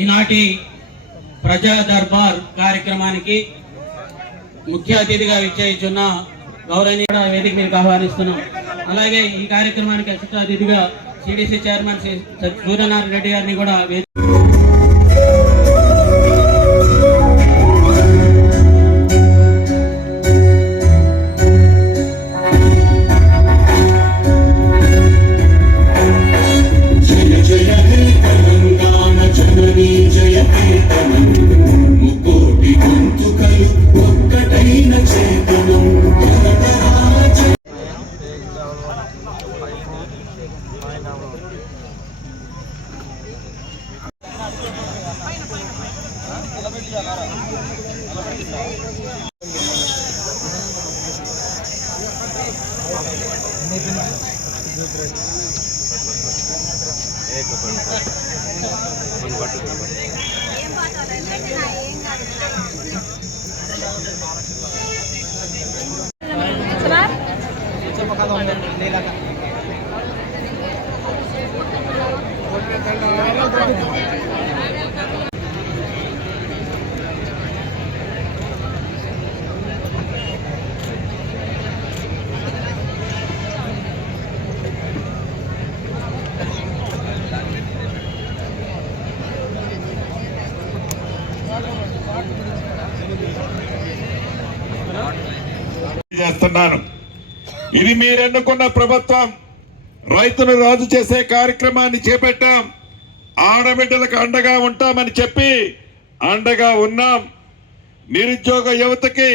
ఈనాటి ప్రజా దర్బార్ కార్యక్రమానికి ముఖ్య అతిథిగా విచ్చేస్తున్న గౌరవనీయ వేదిక మీకు ఆహ్వానిస్తున్నాం. అలాగే ఈ కార్యక్రమానికి ముఖ్య అతిథిగా సిడిసి చైర్మన్ సూర్యనారాయణ రెడ్డి గారిని కూడా చేస్తున్నాను. ఇది మీరెన్నుకున్న ప్రభుత్వం. రైతును రాజు చేసే కార్యక్రమాన్ని చేపట్టాం. ఆడబిడ్డలకు అండగా ఉంటామని చెప్పి అండగా ఉన్నాం. నిరుద్యోగ యువతకి